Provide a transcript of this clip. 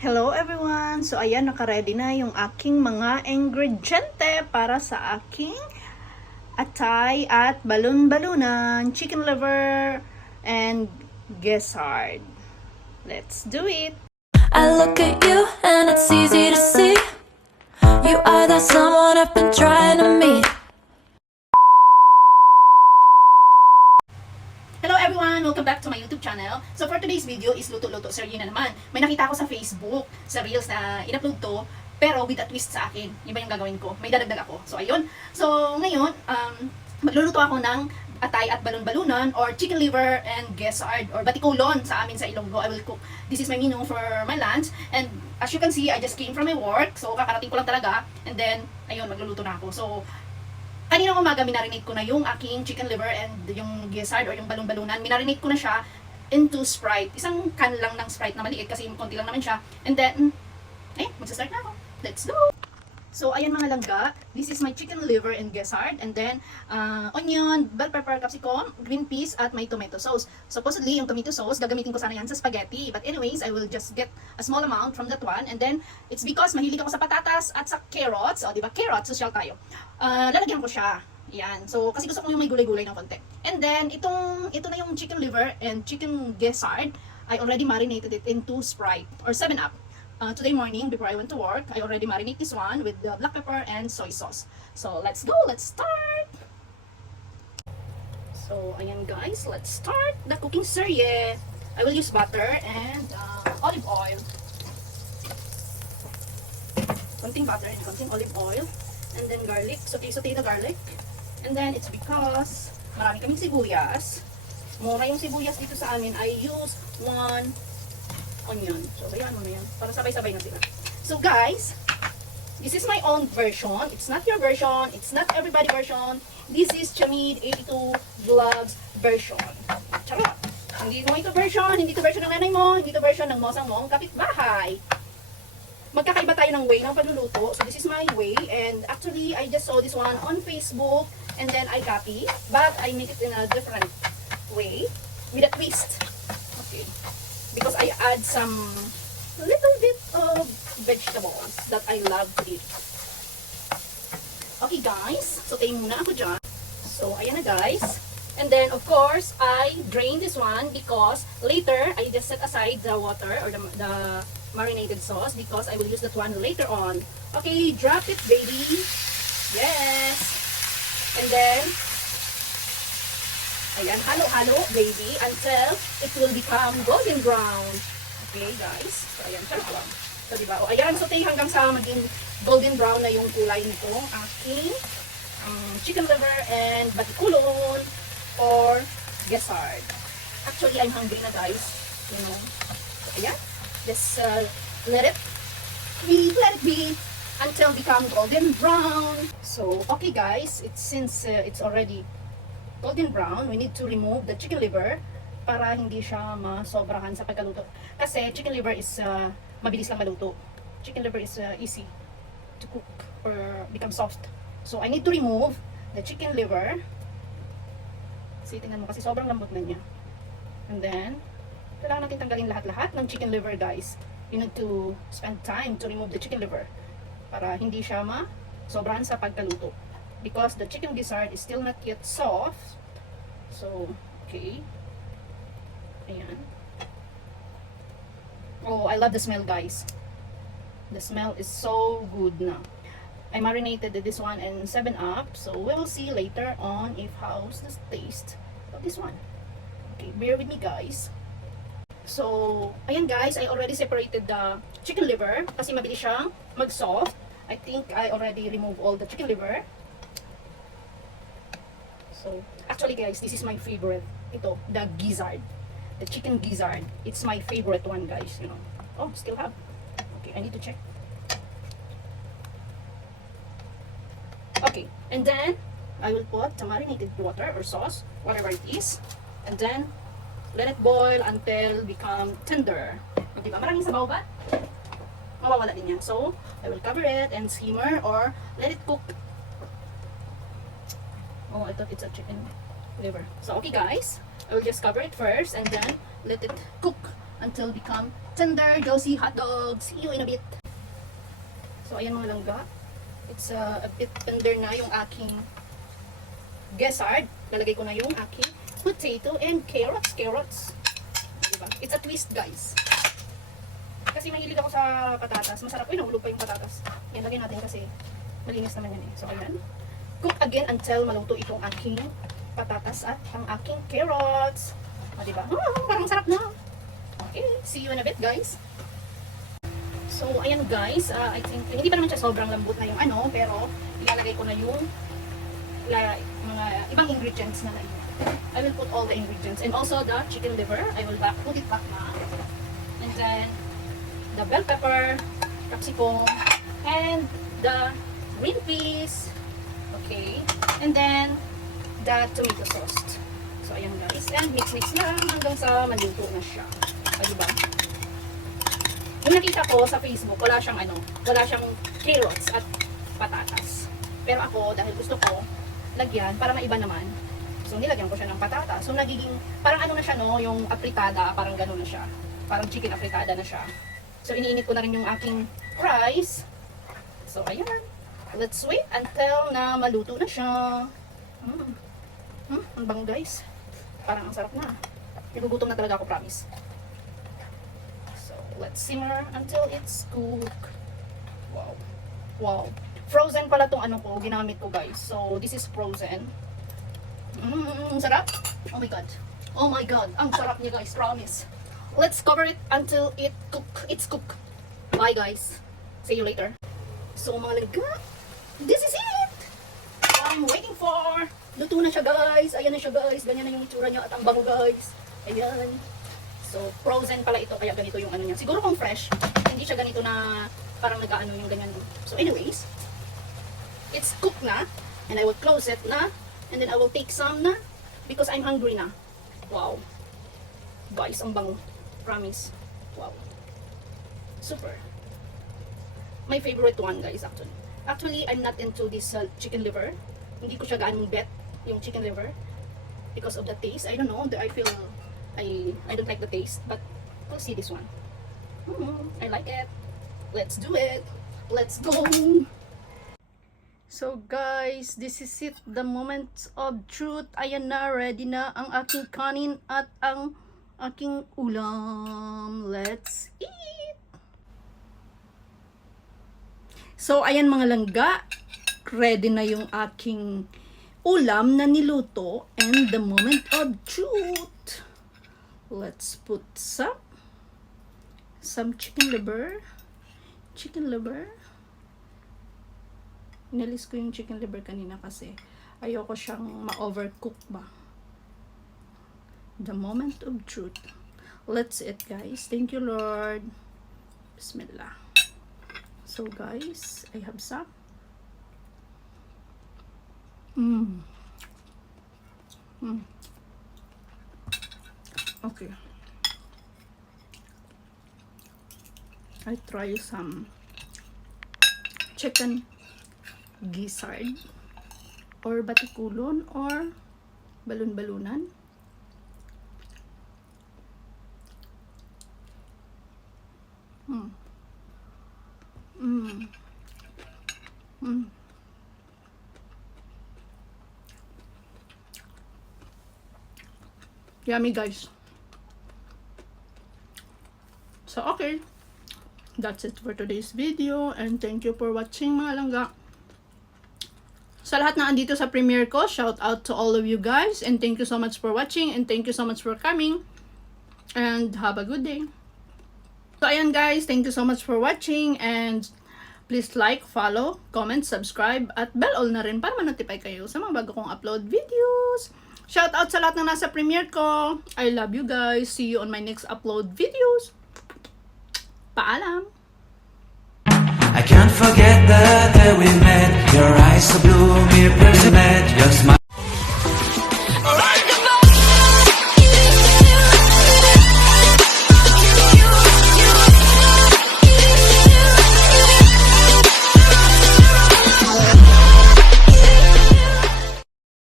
Hello everyone! So ayan, nakaready na yung aking mga ingrediente para sa aking atay at balon-balunan, chicken liver, and gizzard. Let's do it! I look at you and it's easy to see you are that someone I've been trying to meet. Hello everyone! Welcome back to my YouTube channel. So for today's video is luto-luto serye na naman. May nakita ako sa Facebook, sa Reels na in-upload to, pero with a twist sa akin. Iba yung gagawin ko. May dadagdag ako. So ayun. So ngayon, magluluto ako ng atay at balon-balunan or chicken liver and gizzard or batikulon sa amin sa Ilonggo. I will cook. This is my menu for my lunch. And as you can see, I just came from my work. So kakarating ko lang talaga. And then, ayun, magluluto na ako. So kaninang umaga, minarinate ko na yung aking chicken liver and yung gizzard or yung balon-balunan. Minarinate ko na siya into Sprite. Isang can lang ng Sprite na maliit kasi konti lang naman siya. And then, magsa-start na ako. Let's go! So, ayan mga langga. This is my chicken liver and gizzard. And then, onion, bell pepper, capsicum, green peas, at may tomato sauce. Supposedly, yung tomato sauce, gagamitin ko sana yan sa spaghetti. But anyways, I will just get a small amount from that one. And then, it's because mahilig ako sa patatas at sa carrots. O, diba? Carrots, social tayo. Lalagyan ko siya. Yan. So, kasi gusto ko yung may gulay-gulay ng konti. And then, ito na yung chicken liver and chicken gizzard. I already marinated it into Sprite or 7-Up. Today morning, before I went to work, I already marinate this one with the black pepper and soy sauce. So, let's go! Let's start! So, ayan guys, let's start the cooking serye. I will use butter and olive oil. Konting butter and konting olive oil. And then garlic. Saute the garlic. And then, it's because marami kaming sibuyas. Mura yung sibuyas dito sa amin. I use 1 onion. So, ayan mo na yan. Para sabay-sabay na sila. So, guys, this is my own version. It's not your version. It's not everybody version. This is Chamid 82 Vlogs version. Charot! Hindi mo ito version. Hindi ito version ng nanay mo. Hindi ito version ng mosang mong kapitbahay. Magkakaiba tayo ng way ng pagluluto. So, this is my way. And actually, I just saw this one on Facebook. And then, I copy. But, I make it in a different way. With a twist. Okay. Because I add some little bit of vegetables that I love to eat. Okay guys, saute muna ako dyan. So ayan na guys. And then of course, I drain this one because later I just set aside the water or the marinated sauce because I will use that one later on. Okay, drop it baby. Yes. And then ayan, halo-halo, baby, until it will become golden brown. Okay, guys. So, ayan, sarap lang. So, diba? O, ayan, saute hanggang sa maging golden brown na yung kulay nito. Aking chicken liver and batikulon or gizzard. Actually, I'm hungry na, guys. You know. So, ayan. Just let it be until become golden brown. So, okay, guys. Since it's already golden brown, we need to remove the chicken liver para hindi siya masobrahan sa pagkaluto. Kasi chicken liver is mabilis lang maluto. Chicken liver is easy to cook or become soft. So I need to remove the chicken liver. Kasi tingnan mo kasi sobrang lambot na niya. And then, kailangan natin tanggalin lahat-lahat ng chicken liver, guys. You need to spend time to remove the chicken liver para hindi siya masobrahan sa pagkaluto. Because the chicken gizzard is still not yet soft. So, okay. Ayan. Oh, I love the smell, guys. The smell is so good na. I marinated this one in 7-Up. So, we will see later on if how's the taste of this one. Okay, bear with me, guys. So, ayan guys, I already separated the chicken liver kasi mabilis siyang mag-soft. I think I already removed all the chicken liver. So, actually guys, this is my favorite. Ito, the gizzard. The chicken gizzard. It's my favorite one, guys, you know. Oh, still have. Okay, I need to check. Okay, and then, I will put the marinated water or sauce, whatever it is. And then, let it boil until become tender. Diba? Maraming sabaw ba? Mawawala din yan. So, I will cover it and simmer or let it cook. Oh, I thought it's a chicken liver. So, okay guys. I will just cover it first and then let it cook until become tender, juicy hot dogs. See you in a bit. So, ayan mga langga. It's a bit tender na yung aking Gizzard. Lalagay ko na yung aking potato and carrots. Diba? It's a twist, guys. Kasi mahilig ako sa patatas. Masarap. Uy, nahulog pa yung patatas. Yan, lagyan natin kasi malinis naman yan eh. So, ayan. Cook again until maluto itong aking patatas at ang aking carrots. O, diba? Parang sarap na. Okay, see you in a bit, guys. So, ayan guys, I think, hindi pa naman siya sobrang lambot na yung ano, pero ilalagay ko na yung mga ibang ingredients na yun. I will put all the ingredients. And also the chicken liver, I will put it back na. And then, the bell pepper, capsicum, and the green peas. Okay. And then, the tomato sauce. So, ayan guys. And mix-mix lang hanggang sa maluto na siya. O, diba? Yung nakita ko sa Facebook, wala siyang carrots at patatas. Pero ako, dahil gusto ko lagyan, para maiba naman. So, nilagyan ko siya ng patatas. So, nagiging, parang ano na siya, no? Yung apritada, parang gano'n na siya. Parang chicken apritada na siya. So, iniinit ko na rin yung aking rice. So, ayan. Let's wait until na maluto na siya. Ang bango, guys. Parang ang sarap na. Nagugutom na talaga ako, promise. Let's simmer until it's cooked. Wow. Wow. Frozen pala tong ano ko, ginamit ko guys. So, this is frozen. Sarap. Oh my god. Oh my god. Ang sarap niya guys, promise. Let's cover it until it's cooked. Bye guys. See you later. So, mga langga, this is it. I'm waiting for. Luto na siya guys. Ayan na siya guys. Ganyan na yung itsura niya at ang bango guys. Ayan. So, frozen pala ito, kaya ganito yung ano niya. Siguro kung fresh, hindi siya ganito na parang nag-ano yung ganyan. So, anyways, it's cooked na, and I will close it na, and then I will take some na, because I'm hungry na. Wow. Guys, ang bango. Promise. Wow. Super. My favorite one, guys, actually. Actually, I'm not into this chicken liver. Hindi ko siya gaanong bet, yung chicken liver, because of the taste. I don't know, I feel I don't like the taste, but we'll see this one. I like it. Let's do it. Let's go. So guys, this is it, the moment of truth. Ayan na, ready na ang aking kanin at ang aking ulam. Let's eat! So ayan mga langga, ready na yung aking ulam na niluto and the moment of truth. Let's put some chicken liver. Inalis ko yung chicken liver kanina kasi ayoko siyang ma-overcook ba. The moment of truth. Let's eat guys. Thank you Lord. Bismillah. So guys, I have some. Okay. I try some chicken gizzard or batikulon or balon-balunan. Yummy guys. So okay, that's it for today's video and thank you for watching mga langga. Sa lahat na andito sa premiere ko, shout out to all of you guys and thank you so much for watching and thank you so much for coming and have a good day. So ayan guys, thank you so much for watching and please like, follow, comment, subscribe at bell all na rin para ma-notify kayo sa mga bago kong upload videos. Shout out sa lahat na nasa premiere ko. I love you guys. See you on my next upload videos. Paalam! I can't forget the day we met. Your eyes so blue, me pretty mad. Your smile